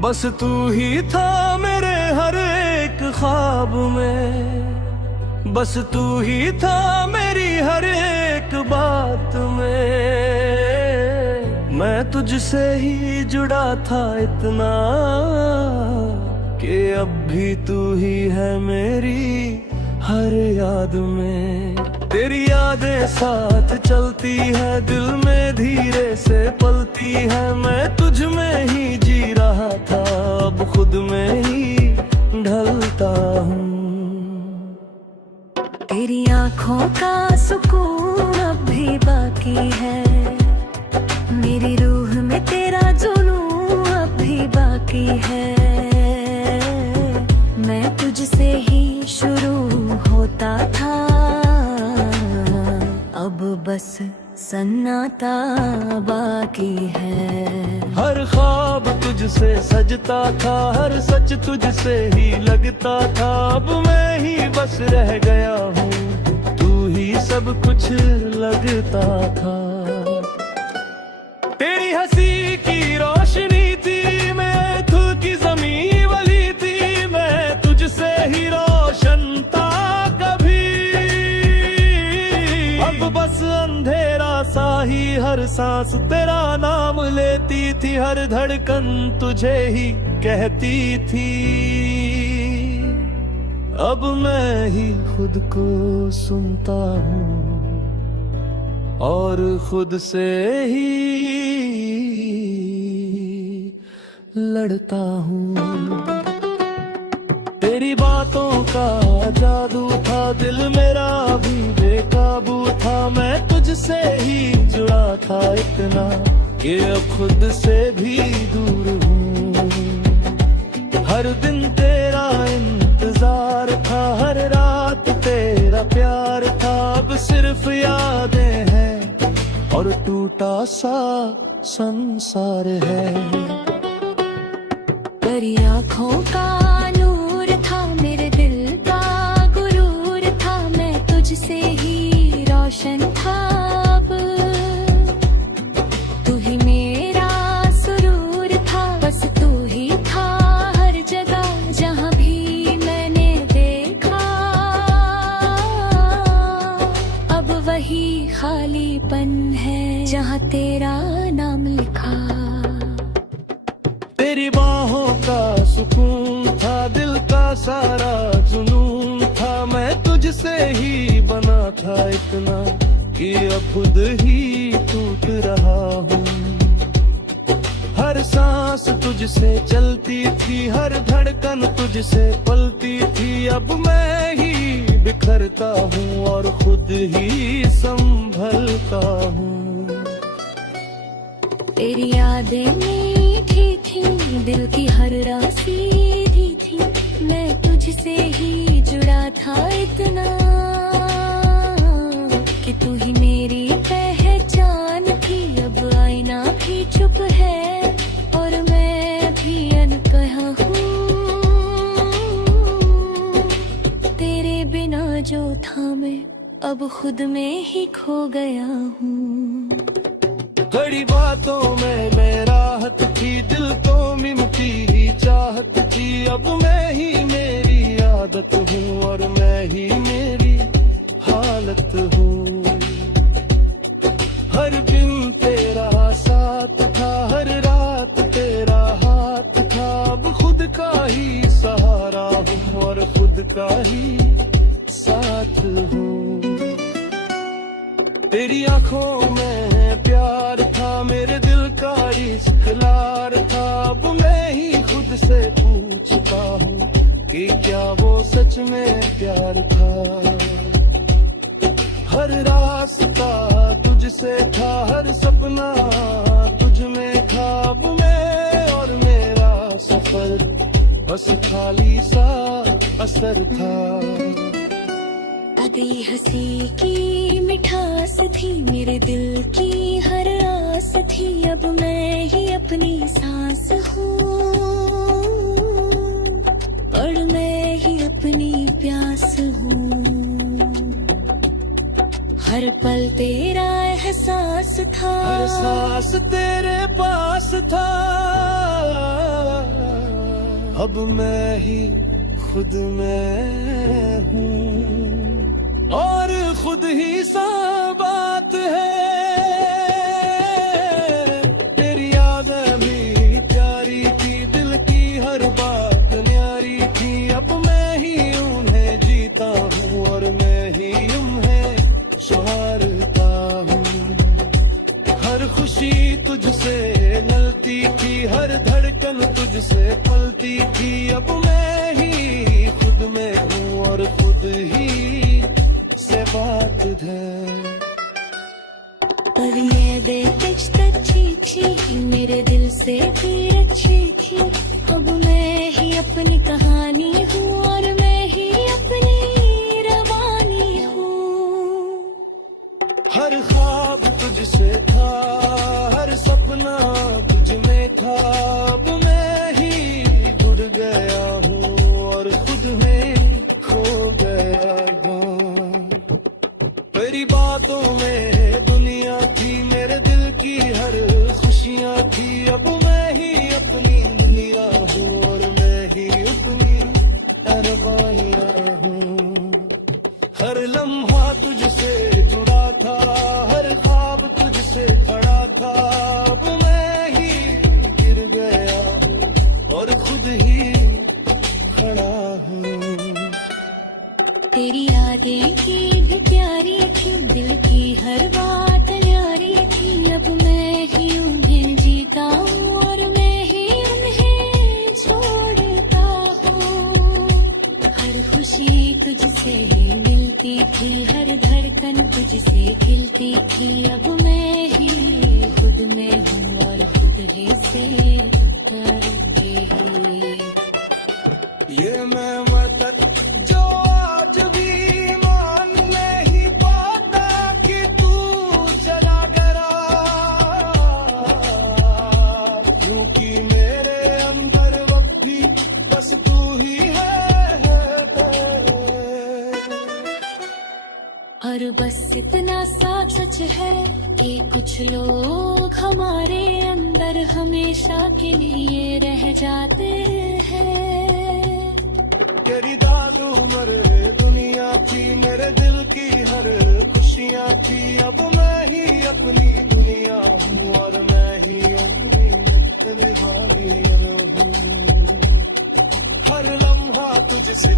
बस तू ही था मेरे हर एक ख्वाब में, बस तू ही था मेरी हर एक बात में। मैं तुझसे ही जुड़ा था इतना कि अब भी तू ही है मेरी हर याद में। तेरी यादें साथ चलती है, दिल में धीरे से पलती है। मैं तुझ में ही जी रहा था, अब खुद में ही ढलता हूँ। तेरी आँखों का सुकून अब भी बाकी है, मेरी रूह में तेरा जुनून अब भी बाकी है। मैं तुझसे ही शुरू होता था, अब बस सन्नाटा बाकी है। हर ख्वाब तुझसे सजता था, हर सच तुझसे ही लगता था। अब मैं ही बस रह गया हूँ, तू ही सब कुछ लगता था। तेरी हंसी की रोशनी थी, मैं खुद की ज़मीं वाली थी। मैं तुझसे ही रोशन था कभी, अब बस अंधेरा सा ही हर सांस तेरा नाम लेती थी। हर धड़कन तुझे ही कहती थी, अब मैं ही खुद को सुनता हूँ और खुद से ही लड़ता हूँ। तेरी बातों का जादू था, दिल मेरा भी बेकाबू था। मैं तुझसे ही जुड़ा था इतना कि अब खुद से भी दूर हूँ। हर दिन तेरा इंतजार था, हर रात तेरा प्यार था। अब सिर्फ यादें हैं और टूटा सा संसार है। तेरी आँखों का नूर था, मेरे दिल का गुरूर था। मैं तुझसे ही रोशन था, अब तू ही मेरा सुरूर था। बस तू ही था हर जगह जहाँ भी मैंने देखा, अब वही खालीपन है जहाँ तेरा नाम लिखा। तेरी बाहों का सुकून था, दिल का सारा जुनून था। मैं तुझसे ही बना था इतना कि अब खुद ही टूट रहा हूँ। हर सांस तुझसे चलती थी, हर धड़कन तुझसे पलती थी। अब मैं ही बिखरता हूँ और खुद ही संभलता हूँ। तेरी यादें मीठी थी, दिल की हर राह सीधी थी। मैं तुझसे ही जुड़ा था इतना कि तू ही मेरी पहचान थी। अब आईना भी चुप है और मैं भी अनकहा हूँ। तेरे बिना जो था मैं अब खुद में ही खो गया हूँ। बड़ी बातों में मैं राहत थी, दिल तो मिलती ही चाहत थी। अब मैं ही मेरी आदत हूँ और मैं ही मेरी हालत हूँ। हर दिन तेरा साथ था, हर रात तेरा हाथ था। अब खुद का ही सहारा हूँ और खुद का ही साथ हूँ। तेरी आंखों में प्यार था, मेरे दिल का इख्तियार था। अब मैं ही खुद से पूछता हूँ कि क्या वो सच में प्यार था। हर रास्ता तुझसे था, हर सपना तुझ में था। अब मैं और मेरा सफर बस खाली सा असर था। तेरी हंसी की मिठास थी, मेरे दिल की हर आस थी। अब मैं ही अपनी सांस हूँ और मैं ही अपनी हर पल तेरा एहसास था, हर सांस तेरे पास था। अब मैं ही खुद में हूँ और खुद ही सब बात है। तेरी यादें भी प्यारी थी, दिल की हर बात न्यारी थी। अब मैं ही उन्हें जीता हूँ और मैं ही उन्हें सहारता हूँ। हर खुशी तुझसे मिलती थी, हर धड़कन तुझसे पलती थी। अब मैं ही खुद में हूँ और खुद ही से बात है। पर ये बेच अच्छी थी, मेरे दिल से भी अच्छी थी। अब मैं ही अपनी कहानी हूँ और मैं ही अपनी रवानी हूँ। हर ख्वाब तुझसे था, हर सपना तुझ में था। अब मैं ही जुड़ गया हूँ और खुद में खो गया हूँ। तेरी बातों में दुनिया थी, मेरे दिल की हर खुशियाँ थी। अब मैं ही अपनी दुनिया हूँ और मैं ही अपनी अरबानियाँ हूँ। हर लम्हा तुझसे जुड़ा था, हर ख्वाब तुझसे खड़ा था। अब मैं ही गिर गया हूँ और खुद ही खड़ा हूँ। तेरी यादें की भी प्यारी थी, दिल की हर बात न्यारी थी। अब मैं ही उन्हें जीता हूँ और मैं ही उन्हें छोड़ता हूँ। हर खुशी तुझसे मिलती थी, हर धड़कन तुझसे खिलती थी। अब मैं ही खुद में हूँ और खुद ही से करती हूँ। ये मैं तक जो आज भी मान नहीं पाता कि तू चला गया, क्योंकि मेरे अंदर वक्त भी बस तू ही है। और बस इतना सा सच है कि कुछ लोग हमारे अंदर हमेशा के लिए रह जाते हैं। तेरी दादू मरे दुनिया थी, मेरे दिल की हर खुशियाँ थी। अब मैं ही अपनी दुनिया हूँ और मैं ही अपनी दिलवादियाँ हूँ। हर लम्हा तुझसे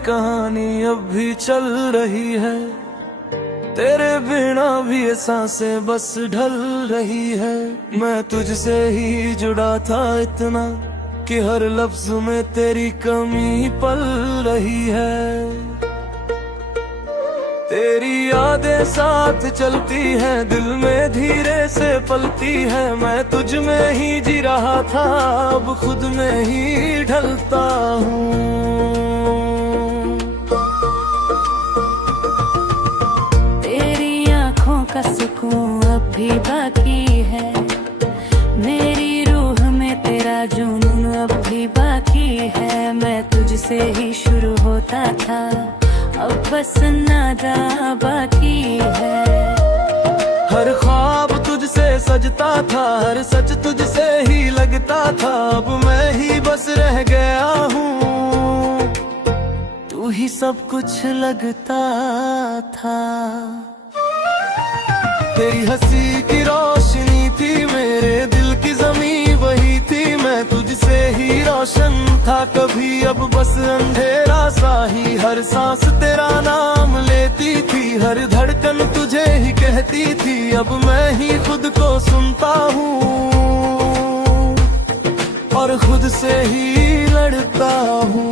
कहानी अब भी चल रही है। तेरे बिना भी ये सांसें बस ढल रही है। मैं तुझसे ही जुड़ा था इतना कि हर लफ्ज में तेरी कमी पल रही है। तेरी यादें साथ चलती हैं, दिल में धीरे से पलती है। मैं तुझ में ही जी रहा था, अब खुद में ही ढलता हूँ। का सुकून अब भी बाकी है, मेरी रूह में तेरा जुनून अब भी बाकी है। मैं तुझसे ही शुरू होता था, अब बस नादा बाकी है। हर ख्वाब तुझसे सजता था, हर सच तुझसे ही लगता था। अब मैं ही बस रह गया हूँ, तू ही सब कुछ लगता था। तेरी हंसी की रोशनी थी, मेरे दिल की ज़मीं वही थी। मैं तुझसे ही रोशन था कभी, अब बस अंधेरा सा ही। हर सांस तेरा नाम लेती थी, हर धड़कन तुझे ही कहती थी। अब मैं ही खुद को सुनता हूँ और खुद से ही लड़ता हूँ।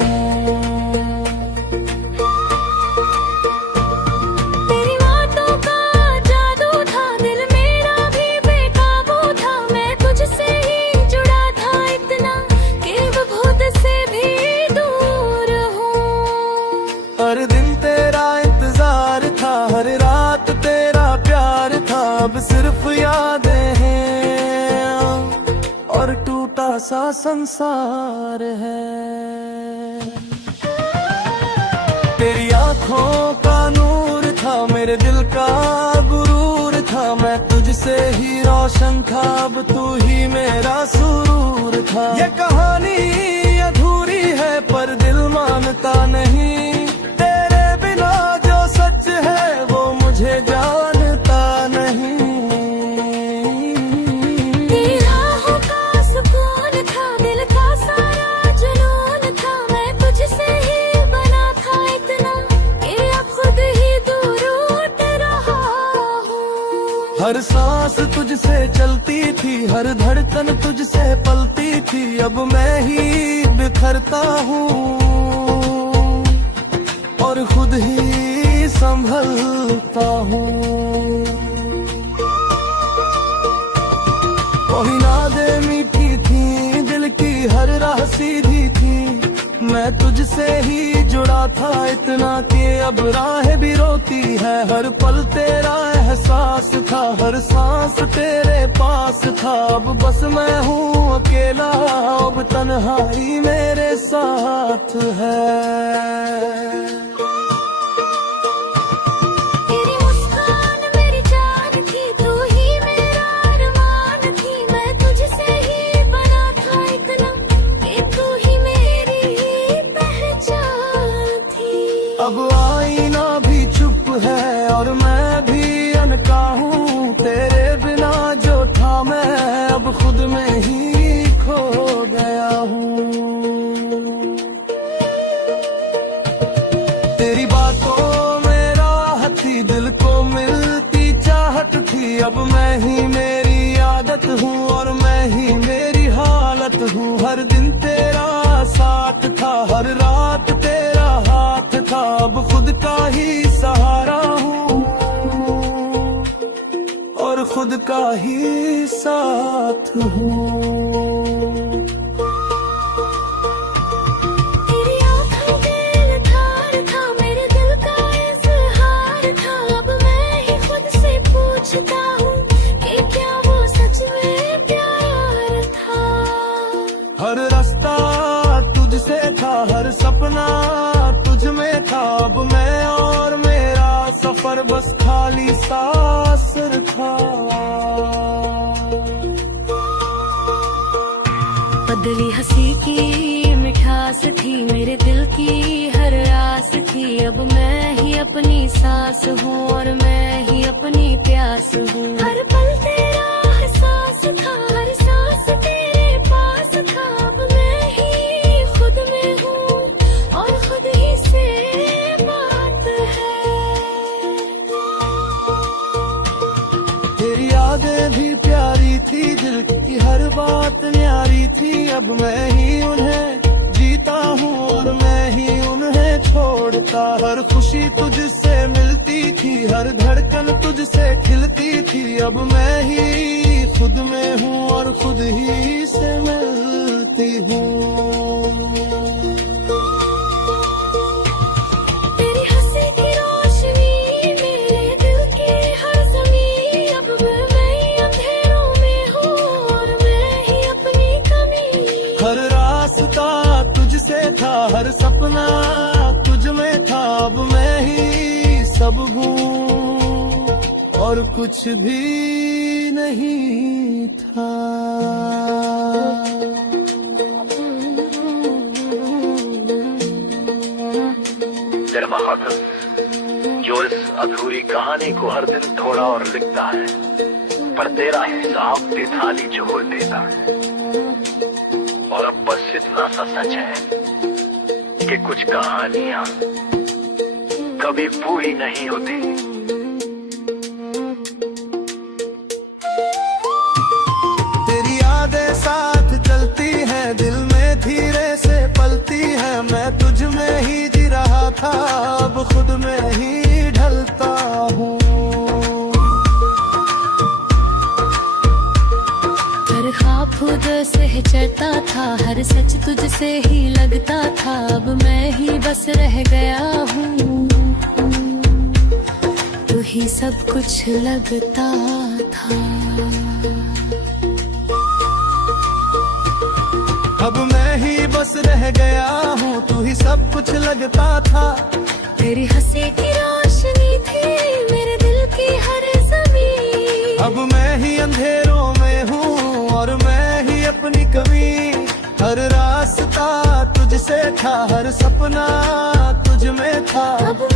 इतना अब सिर्फ यादें हैं और टूटा सा संसार है। तेरी आंखों का नूर था, मेरे दिल का गुरूर था, मैं तुझसे ही रोशन था, अब तू ही मेरा सुरूर था। ये कहानी अधूरी है पर दिल मानता नहीं, तेरे बिना जो सच है वो मुझे जानता नहीं। तेरी राहों का सुकून था, दिल का सारा जुनून था, मैं तुझसे ही बना था इतना कि अब खुद ही दूर उठ रहा हूँ। हर सांस तुझसे चलती थी, हर धड़कन तुझसे पलती थी, अब मैं ही बिखरता हूँ और खुद ही संभलता हूँ। कोई नादें मीठी थी, दिल की हर राह सीधी थी, मैं तुझसे ही जुड़ा था इतना कि अब राह भी रोती है। हर पल तेरा एहसास था, हर सांस तेरे पास था, अब बस मैं हूँ अकेला, अब तन्हाई मेरे साथ है। तेरी मुस्कान मेरी जान थी, तू ही मेरा अरमान थी, मैं तुझसे ही बना था इतना कि तू ही मेरी पहचान थी। अब आईना भी चुप है और मैं भी अनका हूँ, तेरे बिना जो था मैं अब खुद में ही खो गया हूँ। तेरी बातों में राहत थी, दिल को मिलती चाहत थी, अब मैं ही मेरी आदत हूँ और मैं ही मेरी हालत हूँ। हर दिन तेरा साथ था, हर रात तेरा हाथ था, अब खुद का ही सहारा हूँ और खुद का ही साथ हूँ। तेरी आँखों दिल धार था, मेरे दिल का इज़हार था, अब मैं ही खुद से पूछता हूँ कि क्या वो सच में प्यार था। हर रास्ता तुझसे था, हर सपना तुझ में था, अब मैं और मेरा सफर बस खाली सासर था। बदली हंसी की मिठास थी, मेरे दिल की हर आस थी, अब मैं ही अपनी सांस हूँ और मैं ही अपनी प्यास हूँ। हर पल तेरा एहसास था, हर सांस तेरे पास था, अब मैं ही खुद में हूँ और खुद ही से बात है। तेरी यादें भी प्यारी थी, दिल की हर बात न्यारी थी, अब मैं ही उन्हें जीता हूँ और मैं ही उन्हें छोड़ता। हर खुशी तुझसे मिलती थी, हर धड़कन तुझसे खिलती थी, अब मैं ही खुद में हूँ और खुद ही से मिलती हूँ। तेरी हंसी की रोशनी मेरे दिल की हर ज़मीं, अब मैं ही अंधेरों में हूँ और मैं ही अपनी कमी। हर रास्ता तुझसे था, हर सपना तुझ में था, अब मैं ही सब हूँ और कुछ भी नहीं था। सिनेमा खातर जो इस अधूरी कहानी को हर दिन थोड़ा और लिखता है, पर तेरा हिसाब भी थाली छोड़ देता है। और अब बस इतना सा सच है कि कुछ कहानियां कभी पूरी नहीं होती। तेरी यादें साथ चलती हैं, दिल में धीरे से पलती हैं, मैं तुझ में ही जी रहा था, अब खुद में ही ढलता हूँ। हर ख्वाब खुद से चढ़ता था, हर सच तुझसे ही लगता था, अब मैं ही बस रह गया हूँ, तू ही सब कुछ लगता था। अब मैं ही बस रह गया हूँ, तू ही सब कुछ लगता था। तेरी हंसी की रोशनी थी मेरे दिल की हर ज़मीं। अब मैं ही अंधेरों में हूँ और मैं ही अपनी कमी। हर रास्ता तुझसे था, हर सपना तुझ में था। अब